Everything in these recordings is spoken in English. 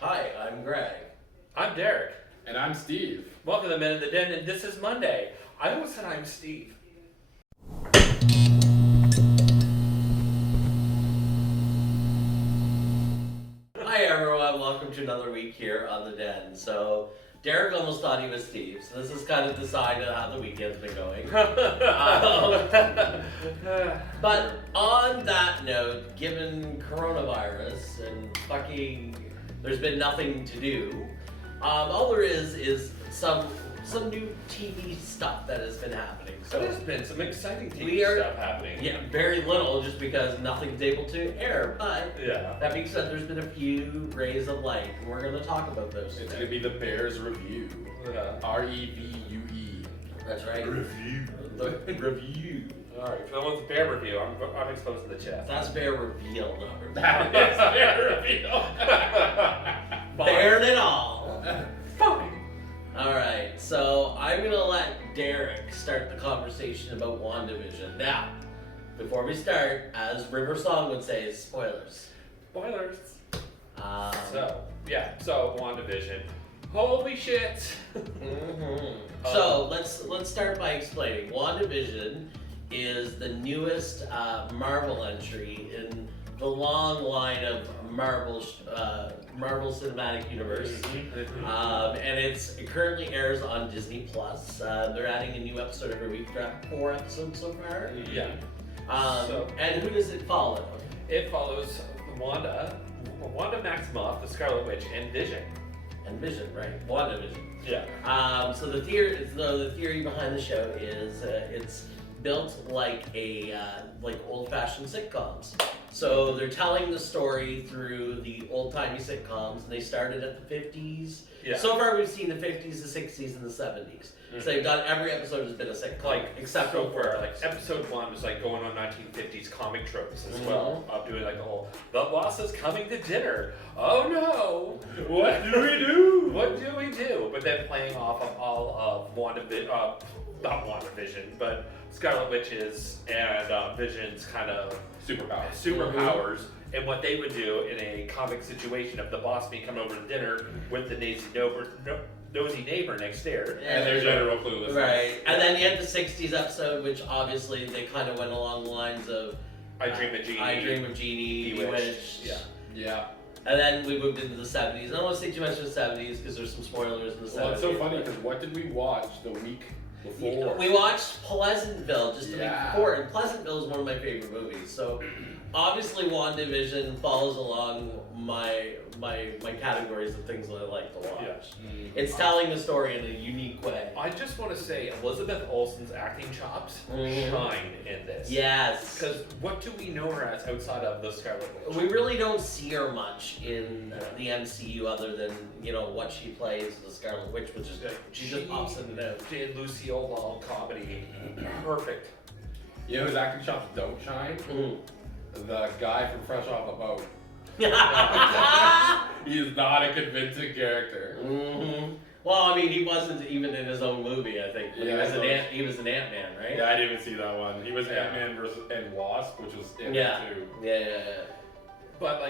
Hi, I'm Greg. I'm Derek. And I'm Steve. Welcome to Men in the Den, and this is Monday. I almost said I'm Steve. Hi everyone, welcome to another week here on The Den. So, Derek almost thought he was Steve, so this is kind of the sign of how the weekend's been going. But on that note, given coronavirus and there's been nothing to do, all there is some new TV stuff that has been happening. So there's been some exciting TV stuff happening. Yeah, very little, just because nothing's able to air. But yeah, that being said, there's been a few rays of light, and we're going to talk about those. It's going to be the Bears review. Yeah. REVUE. That's right. Review. The review. All right. For the one's bear review, I'm exposed to the chest. That's bear reveal, not review. That is Bear reveal. Bearing it all. Fine. All right, so I'm gonna let Derek start the conversation about WandaVision. Now, before we start, as River Song would say, spoilers. Spoilers. So WandaVision. Holy shit. So let's start by explaining. WandaVision is the newest Marvel entry in the long line of Marvel Cinematic Universe, and it currently airs on Disney Plus. They're adding a new episode every week. There are 4 episodes so far. Yeah. And who does it follow? It follows Wanda Maximoff, the Scarlet Witch, and Vision. And Vision, right? WandaVision. Yeah. So the theory behind the show is it's built like old-fashioned sitcoms. So they're telling the story through the old-timey sitcoms, and they started at the 50s. Yeah. So far, we've seen the 50s, the 60s, and the 70s. So they've done every episode has been a sitcom, except for episode 1 was like going on 1950s comic tropes as well, of doing like the whole the boss is coming to dinner. Oh no! What do we do? What do we do? But then playing off of all of not WandaVision, but Scarlet Witch's and Vision's kind of superpowers, and what they would do in a comic situation of the boss being coming over to dinner with the nosy neighbor next door. Yeah. And their general clueless. Right. And then you had the 60s episode, which obviously they kind of went along the lines of I Dream of Jeannie. I Dream of Jeannie, Bewitched. Yeah. And then we moved into the 70s. I don't want to say too much of the 70s because there's some spoilers in the 70s. Well, it's so funny because what did we watch the week before? We watched Pleasantville just the week before, and Pleasantville is one of my favorite movies. So obviously WandaVision follows along my categories of things that I like to watch. Yeah. It's telling the story in a unique way. I just want to say Elizabeth Olsen's acting chops shine in this. Yes. Because what do we know her as outside of the Scarlet Witch? We really don't see her much in the MCU other than, what she plays the Scarlet Witch, which is she just pops in and out. Did Lucille Ball comedy perfect. You know whose acting chops don't shine? The guy from Fresh Off the Boat. He is not a convincing character. Well, I mean, he wasn't even in his own movie, I think. He was an Ant-Man, right? Yeah, I didn't even see that one. He was Ant-Man and Wasp, which was in it too. Yeah. But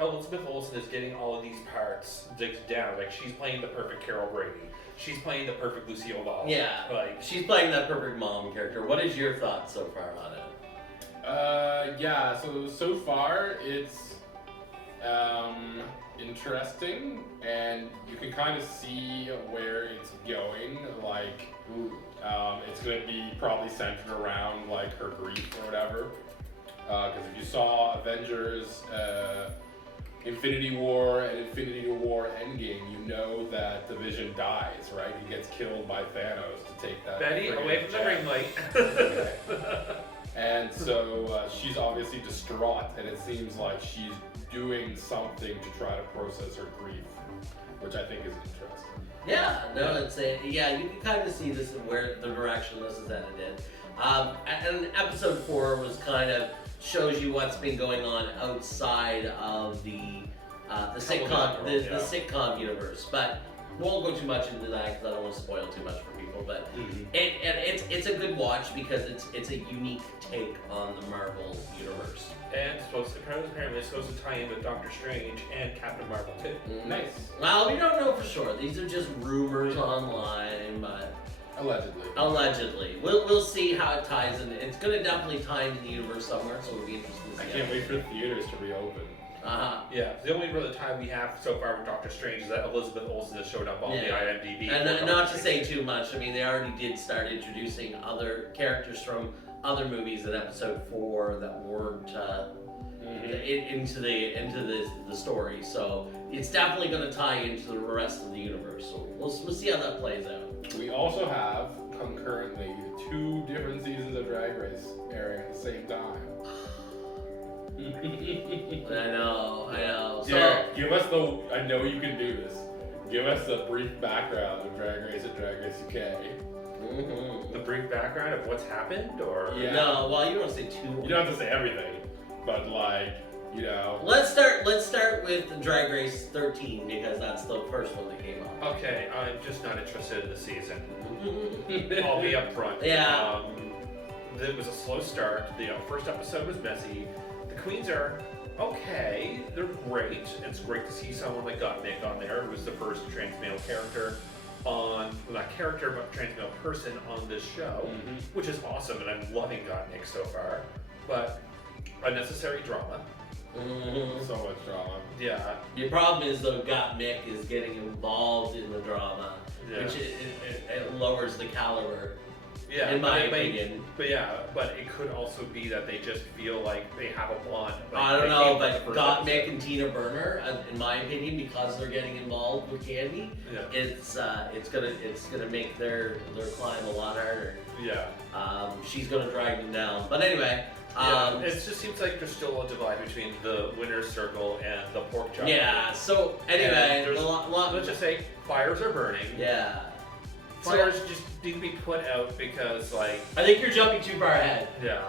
Elizabeth Olsen is getting all of these parts down. Like she's playing the perfect Carol Brady. She's playing the perfect Lucille Ball. Yeah. She's playing that perfect mom character. What is your thoughts so far on it? So far it's interesting, and you can kind of see where it's going. It's going to be probably centered around her grief or whatever. Because if you saw Avengers, Infinity War and Infinity War Endgame, you know that the Vision dies, right? He gets killed by Thanos to take that. Betty, away from the ring light. Okay. And so she's obviously distraught, and it seems like she's doing something to try to process her grief, which I think is interesting. Yeah, you can kind of see this where the direction this is headed in. And episode 4 was kind of shows you what's been going on outside of the sitcom universe. But won't go too much into that because I don't want to spoil too much for people. But it's a good watch because it's a unique take on the Marvel universe. And apparently it's supposed to tie in with Doctor Strange and Captain Marvel too. Nice. Well, we don't know for sure. These are just rumors online, but allegedly. We'll see how it ties in. It's going to definitely tie into the universe somewhere, so it'll be interesting to see. I can't wait for the theaters to reopen. Yeah, the only real time we have so far with Doctor Strange is that Elizabeth Olsen has showed up on the IMDb. And not to say too much, I mean, they already did start introducing other characters from other movies in episode 4 that weren't into the story. So it's definitely going to tie into the rest of the universe. So we'll see how that plays out. We also have concurrently 2 different seasons of Drag Race airing at the same time. I know. Derek, give us I know you can do this. Give us a brief background of Drag Race and Drag Race UK. The brief background of what's happened, or No, well, you don't want to say too. You don't have to say everything, but Let's start with Drag Race 13 because that's the first one that came up. Okay, I'm just not interested in the season. I'll be upfront. Yeah. It was a slow start. The first episode was messy. The queens are okay. They're great. It's great to see someone like Gottmik on there, who was the first trans male character trans male person on this show, which is awesome, and I'm loving Gottmik so far. But unnecessary drama. So much drama. Yeah. The problem is though, Gottmik is getting involved in the drama, which it lowers the caliber. Yeah, in my opinion. But it could also be that they just feel like they have a bond. Like I don't know, but Gottmik and Tina Burner, in my opinion, because they're getting involved with Candy, it's gonna make their climb a lot harder. Yeah. She's gonna drag them down. But anyway. It just seems like there's still a divide between the winner's circle and the pork chop. Yeah. So anyway, let's just say fires are burning. Yeah. Fires just need to be put out because, I think you're jumping too far ahead. Yeah.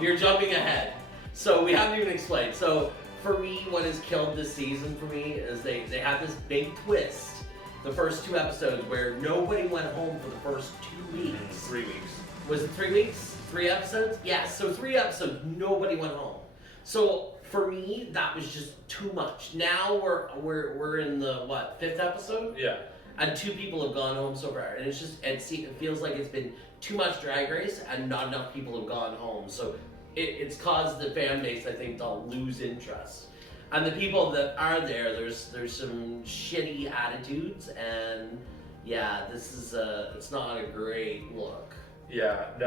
You're jumping ahead. So we haven't even explained. So for me, what has killed this season for me is they had this big twist. The first 2 episodes where nobody went home for the first 2 weeks. 3 weeks. Was it 3 weeks? 3 episodes? Yeah. So 3 episodes, nobody went home. So for me, that was just too much. Now we're in the 5th episode? Yeah. And 2 people have gone home so far, and it feels like it's been too much Drag Race, and not enough people have gone home. So it's caused the fan base, I think, to lose interest. And the people that are there's some shitty attitudes, and it's not a great look. Yeah, no.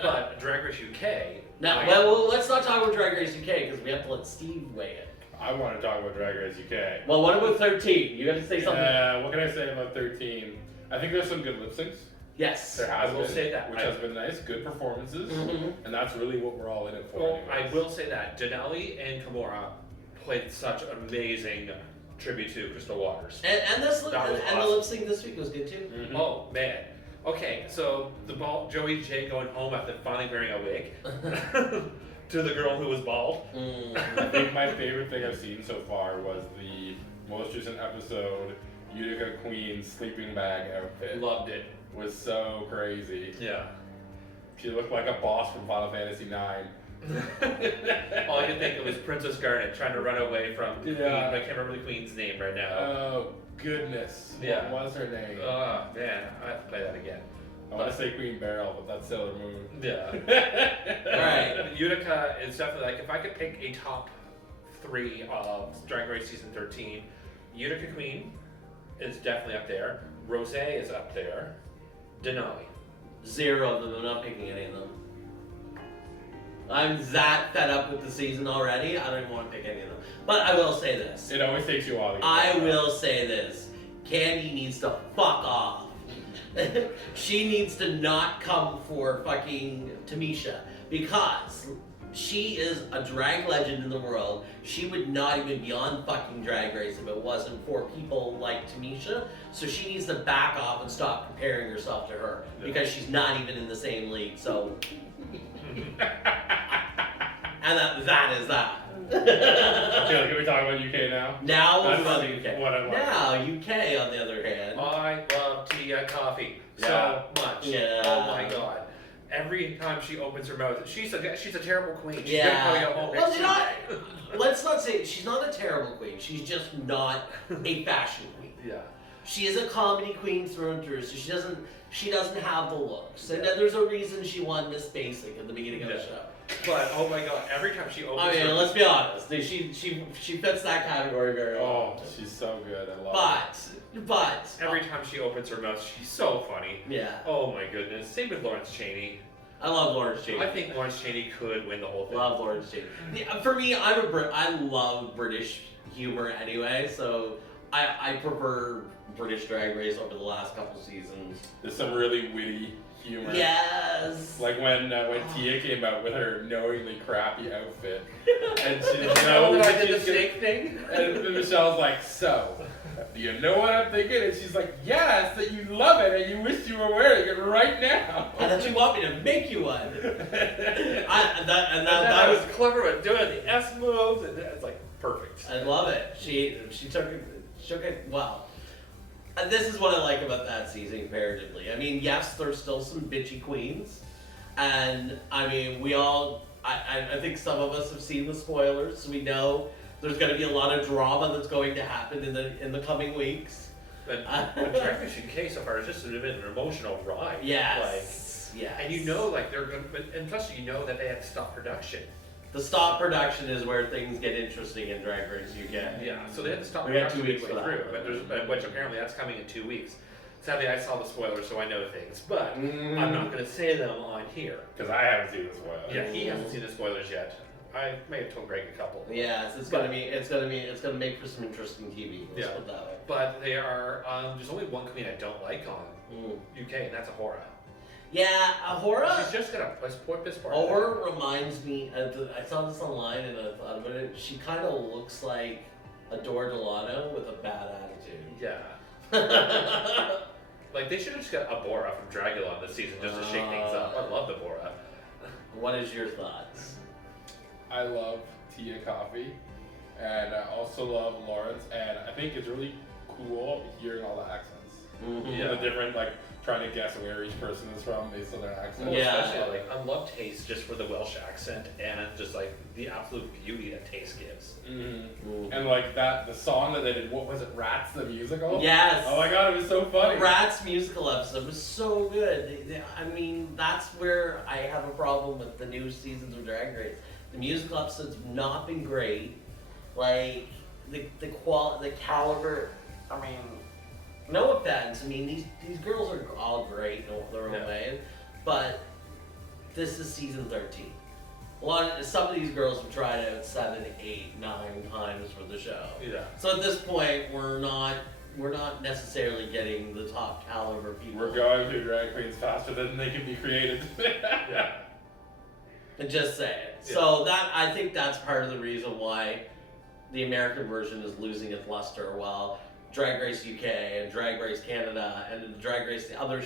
But Drag Race UK. Now, well, let's not talk about Drag Race UK because we have to let Steve weigh in. I want to talk about Drag Race UK. Well, what about 13? You got to say something. What can I say about 13? I think there's some good lip syncs. Yes. There has been, say that. Which has been nice. Good performances. And that's really what we're all in it for. Well, I will say that. Denali and Kimura played such amazing tribute to Crystal Waters. And the lip sync this week was good too. Oh, man. Okay, so Joey J going home after finally wearing a wig to the girl who was bald. I think my favorite thing I've seen so far was the most recent episode, Utica Queen's sleeping bag outfit. Loved it. Was so crazy. Yeah. She looked like a boss from Final Fantasy IX. All I could think of was Princess Garnet trying to run away from Queen. I can't remember the queen's name right now. Oh, goodness. What was her name? Oh, man. I have to play that again. I want to say Queen Beryl, but that's Sailor Moon. Yeah. Right. Utica is definitely, if I could pick a top 3 of Drag Race Season 13, Utica Queen is definitely up there. Rosé is up there. Denali. 0 of them. I'm not picking any of them. I'm that fed up with the season already. I don't even want to pick any of them. But I will say this. It always takes you a while to get I will say this. Candy needs to fuck off. She needs to not come for fucking Tamisha because she is a drag legend in the world. She would not even be on fucking Drag Race if it wasn't for people like Tamisha. So she needs to back off and stop comparing herself to her because she's not even in the same league. So, and that is that. Okay, can we talk about UK now? Now we'll That's go to UK. what I want. Now UK, on the other hand. I love tea and coffee Yeah. so much. Yeah. Oh my god. Every time she opens her mouth, she's a terrible queen. She's Yeah. gonna go home Well, next you know, week. let's not say she's not a terrible queen. She's just not a fashion queen. Yeah. She is a comedy queen through and through, so she doesn't have the looks. And then there's a reason she won Miss Basic at the beginning of the Yeah. show. But oh my god, every time she opens I mean, her let's be honest. She fits that category very well. Oh, she's so good. I love But every time she opens her mouth, she's so funny. yeah, Oh my goodness. Same with Lawrence Chaney. I love Lawrence Chaney. I think Lawrence Chaney could win the whole thing. Love Lawrence Chaney. Yeah, for me, I love British humor anyway, so I prefer British Drag Race over the last couple seasons. There's some really witty humor. Yes. Like when Tia came out with her knowingly crappy outfit, and she Oh, knows I did the she's gonna- snake thing. And then Michelle's like, so, do you know what I'm thinking? And she's like, yes, that you love it and you wish you were wearing it right now. And that you want me to make you one. That was clever at doing the S moves, and it's like perfect. I love it. She took it well. And this is what I like about that season comparatively. I mean, yes, there's still some bitchy queens, and I mean, I think some of us have seen the spoilers, so we know there's going to be a lot of drama that's going to happen in the coming weeks. But Drag Race UK so far is just a bit of an emotional ride. Yes. Yes. And you know, like they're going, and plus you know that they had to stop production. The stop production is where things get interesting in Drag Race UK. Yeah, so they had to stop We got production 2 weeks midway for that. through, which apparently that's coming in 2 weeks. Sadly, I saw the spoilers, so I know things, but I'm not going to say them on here. Because I haven't seen this one. Yeah, he hasn't seen the spoilers yet. I may have told Greg a couple. Yes, it's gonna make for some interesting TV. Let's put it that way. But they are there's only one queen I don't like on UK, and that's Ahura. Yeah, Ahura. She's just got a piss poor. Ahura reminds me. I saw this online and I thought about it. She kind of looks like Adore Delano with a bad attitude. Yeah. Like they should have just got a Bora from Dragula this season just to shake things up. I love the Bora. What is your thoughts? I love Tia Coffee, and I also love Lawrence, and I think it's really cool hearing all the accents. Yeah. The different, like, trying to guess where each person is from based on their accent. Well, Yeah. especially like I love Taste just for the Welsh accent and just like the absolute beauty that Taste gives. And like the song that they did, what was it, Rats the musical? Yes. Oh my god, it was so funny. Rats musical episode was so good. I mean, that's where I have a problem with the new seasons of Drag Race. The musical episodes have not been great. Like the caliber. I mean, no offense. I mean, these girls are all great in their own way, but this is season 13. Some of these girls have tried out 7, 8, 9 times for the show. Yeah. So at this point, we're not necessarily getting the top caliber people. We're going through drag queens faster than they can be created. Yeah. And just say it. Yeah. So I think that's part of the reason why the American version is losing its luster, while Drag Race UK and Drag Race Canada and Drag Race the other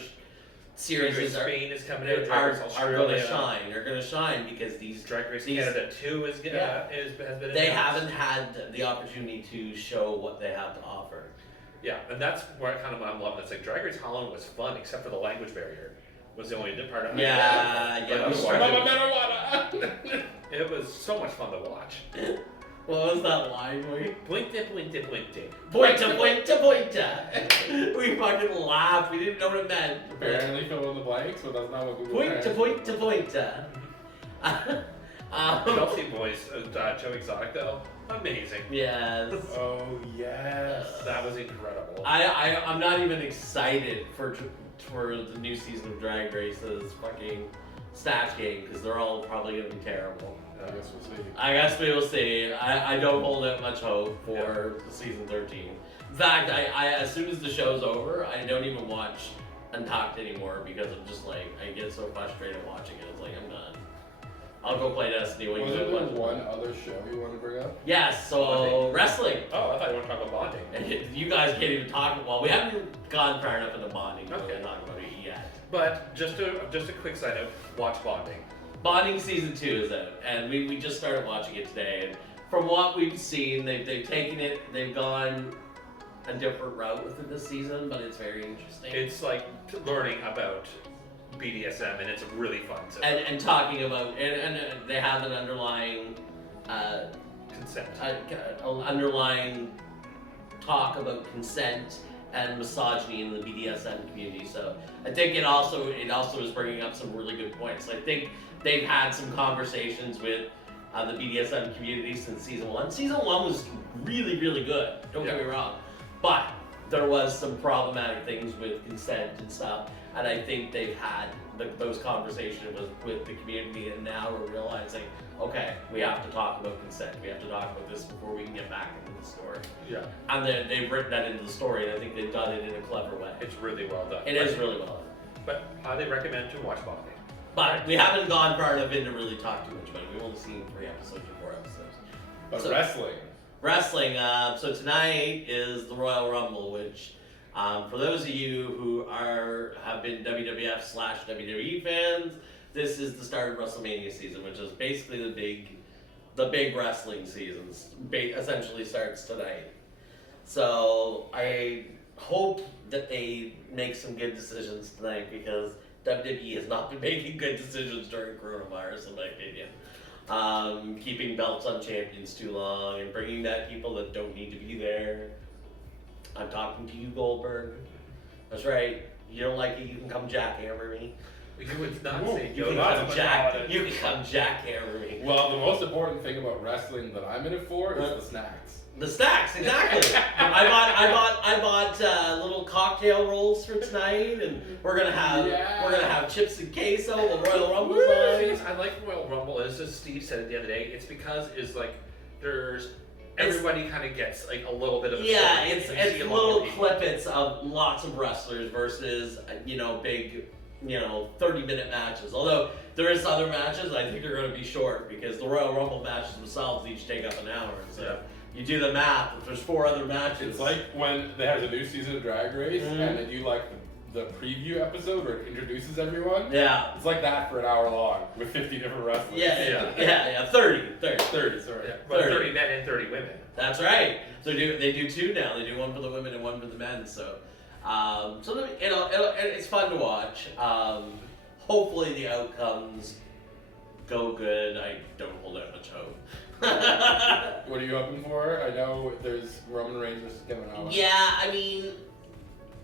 series Drag Race are Spain is coming out. Drag Race going Australia. to shine. They're going to shine because these Drag Race these- Canada 2 has been they announced. haven't had the opportunity to show what they have to offer. Yeah, and that's where I'm loving it. It's like Drag Race Holland was fun except for the language barrier. Was the only part of it. Yeah, But yeah. otherwise, it was so much fun to watch. What was that line? Pointa, pointa, pointa. Pointa, pointa, pointa. We fucking laughed. We didn't know what it meant. Apparently fill in the blanks, but that's not what Google Pointa, says. pointa, pointa. Chelsea boys, Joe Exotic though, amazing. Yes. Oh yes. That was incredible. I'm not even excited for the new season of Drag Race's fucking Snatch Game because they're all probably gonna be terrible. I guess we'll see. I guess we will see. I don't hold out much hope for season 13. In fact, I as soon as the show's over, I don't even watch Untucked anymore because I'm just like I get so frustrated watching it. It's like I'm done. I'll go play Destiny when Was you there watch one other show you want to bring up? Yes, so Bonding. wrestling. Oh, I thought you wanted to talk about bonding. And you guys can't even talk. Well, we haven't even gone far enough into bonding to Okay. really talk about it yet. But just a quick side note, watch Bonding. Bonding season 2 is out, and we just started watching it today. And from what we've seen, they've taken it, they've gone a different route with it this season, but it's very interesting. It's like learning about BDSM, and it's really fun. And talking about, and they have an underlying consent. Underlying talk about consent and misogyny in the BDSM community. So I think it also is bringing up some really good points. I think they've had some conversations with the BDSM community since season 1. Season 1 was really, really good. Don't get me wrong, but there was some problematic things with consent and stuff. And I think they've had those conversations with the community, and now we're realizing, okay, we have to talk about consent. We have to talk about this before we can get back into the story. Yeah. And they've written that into the story, and I think they've done it in a clever way. It's really well done. It is really well done. But highly recommend to watch boxing. But we haven't gone far enough in to really talk too much about it. We've only seen 3 episodes or 4 episodes. But So- wrestling. Wrestling, so tonight is the Royal Rumble, which for those of you who have been WWF/WWE fans, this is the start of WrestleMania season, which is basically the big wrestling season. Essentially starts tonight. So I hope that they make some good decisions tonight, because WWE has not been making good decisions during coronavirus, in my opinion. Keeping belts on champions too long and bringing back people that don't need to be there. I'm talking to you, Goldberg. That's right. You don't like it, you can come jackhammer me. You would not Ooh, say You go can to come the you can come jackhammer me. Well, the most important thing about wrestling that I'm in it for is the snacks. The snacks, exactly. I bought little cocktail rolls for tonight, and we're gonna have chips and queso while Royal Rumble's on. I like Royal Rumble. As Steve said it the other day, it's because there's everybody kind of gets like a little bit of a story. It's You see a lot little more people. clippets of lots of wrestlers versus big 30-minute matches. Although there is other matches, I think they're going to be short, because the Royal Rumble matches themselves each take up an hour. So you do the math. If there's 4 other matches, It's like when there's a new season of Drag Race and they do like the preview episode where it introduces everyone. Yeah. It's like that for an hour long with 50 different wrestlers. Yeah. 30. Sorry. Yeah, well, 30 men and 30 women. That's right. So they do 2 now. They do one for the women and one for the men. So, it's fun to watch. Hopefully the outcomes go good. I don't hold out much hope. What are you hoping for? I know there's Roman Reigns versus Kevin Owens. Yeah, I mean,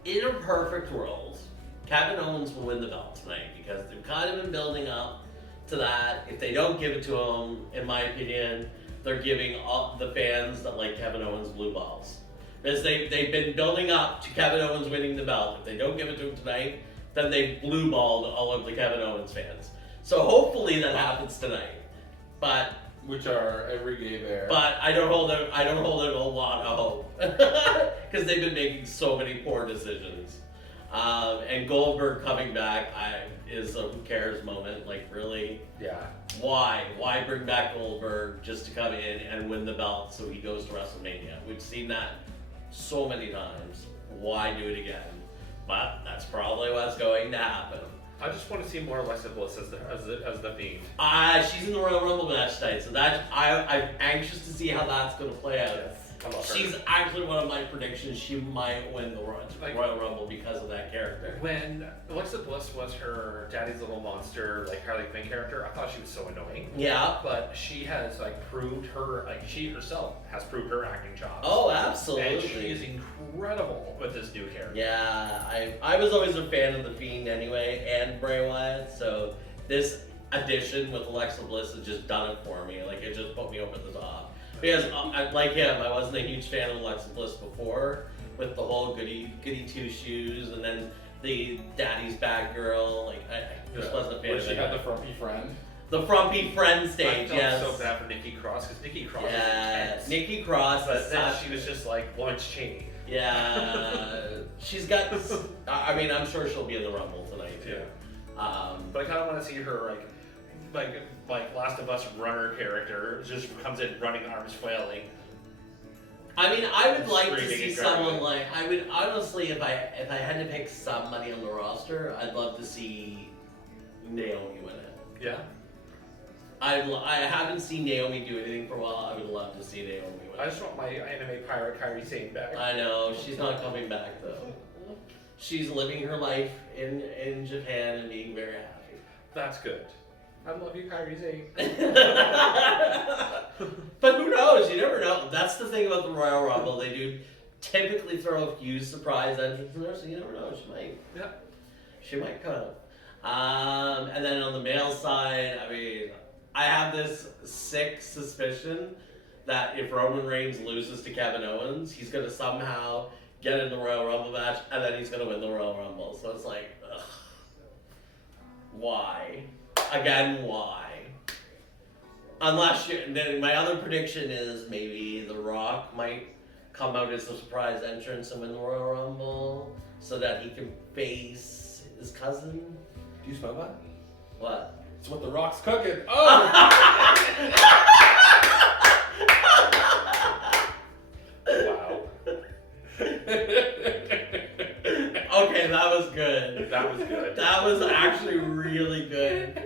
in a perfect world, Kevin Owens will win the belt tonight, because they've kind of been building up to that. If they don't give it to him, in my opinion, they're giving all the fans that like Kevin Owens blue balls. Because they've been building up to Kevin Owens winning the belt. If they don't give it to him tonight, then they blue balled all of the Kevin Owens fans. So hopefully that happens tonight. But Which are every gay bear. I don't hold out a lot of hope, because they've been making so many poor decisions. And Goldberg coming back is a who cares moment. Like, really? Yeah. Why bring back Goldberg just to come in and win the belt so he goes to WrestleMania? We've seen that so many times. Why do it again? But that's probably what's going to happen. I just want to see more Alexa Bliss as the Fiend. She's in the Royal Rumble match tonight, so I'm anxious to see how that's going to play out. Yes, I love her. She's actually one of my predictions. She might win the Royal Rumble because of that character. When Alexa Bliss was her Daddy's Little Monster, like Harley Quinn character, I thought she was so annoying. Yeah. But she has proved her, she herself has proved her acting chops. Oh, absolutely. And she is incredible with this new character. Yeah, I was always a fan of The Fiend anyway, and Bray Wyatt, so this addition with Alexa Bliss has just done it for me. Like, it just put me over the top. Because, like him, I wasn't a huge fan of Alexa Bliss before, with the whole goody two shoes, and then the Daddy's Bad Girl. Like, I just wasn't a fan of She it. had the frumpy friend. The frumpy friend I stage, felt yes. so bad for Nikki Cross, because Nikki Cross is Yeah, intense. Nikki Cross. But is then such- she was just like Lawrence Cheney. Yeah, she's got. I mean, I'm sure she'll be in the Rumble tonight too. But I kind of want to see her like Last of Us runner character just comes in running, arms flailing. I mean, I would like to Screaming see and someone driving. like. I would honestly, if I had to pick somebody on the roster, I'd love to see Naomi win it. Yeah. I haven't seen Naomi do anything for a while. I would love to see Naomi win. I just want my anime pirate Kairi Sane back. I know, she's not coming back though. She's living her life in Japan and being very happy. That's good. I love you, Kairi Sane. But who knows? You never know. That's the thing about the Royal Rumble. They do typically throw a few surprise entrances in there, so you never know. She might. Yeah. She might come. And then on the male side, I mean, I have this sick suspicion that if Roman Reigns loses to Kevin Owens, he's going to somehow get in the Royal Rumble match, and then he's going to win the Royal Rumble. So it's like, ugh. Why? Again, why? Unless then my other prediction is maybe The Rock might come out as a surprise entrance and win the Royal Rumble so that he can face his cousin. Do you smell that? What? It's what the Rock's cooking. Oh! Wow. Okay, that was good. That was good. That was actually really good.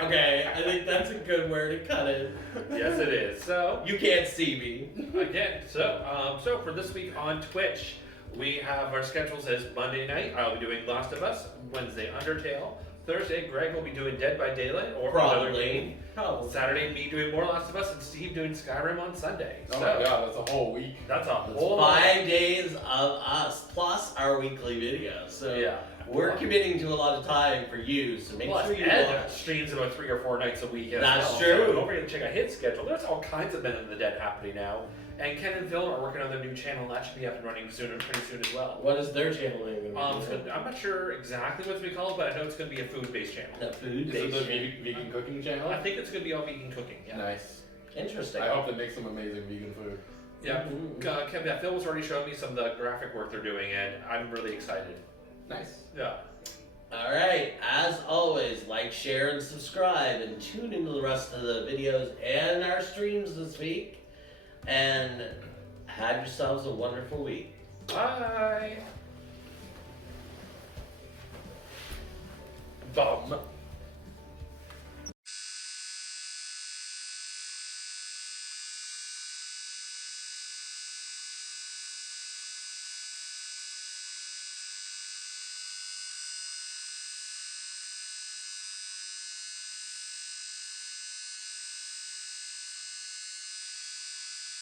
Okay, I think that's a good where to cut it. Yes, it is. So You can't see me. again, so for this week on Twitch, we have our schedules as Monday night. I'll be doing Last of Us. Wednesday, Undertale. Thursday, Greg will be doing Dead by Daylight or another game. Probably. Saturday, me doing more Last of Us, and Steve doing Skyrim on Sunday. Oh my god, that's a whole week. That's a That's whole 5 days of us plus our weekly videos. So Yeah. we're committing to a lot of time for you. So make Plus, sure you Ed watch. streams about 3 or 4 nights a week. As That's well. true. So don't forget to check out his schedule. There's all kinds of Men in the Dead happening now. And Ken and Phil are working on their new channel. That should be up and running pretty soon as well. What is their channel name? I'm not sure exactly what it's going to be called, but I know it's going to be a food-based channel. The food Is it the based. vegan cooking channel? I think it's going to be all vegan cooking. Yeah. Nice. Interesting. I hope they make some amazing vegan food. Yeah. Mhm. Phil was already showing me some of the graphic work they're doing, and I'm really excited. Nice. Yeah. All right. As always, like, share, and subscribe, and tune into the rest of the videos and our streams this week. And have yourselves a wonderful week. Bye. Bum.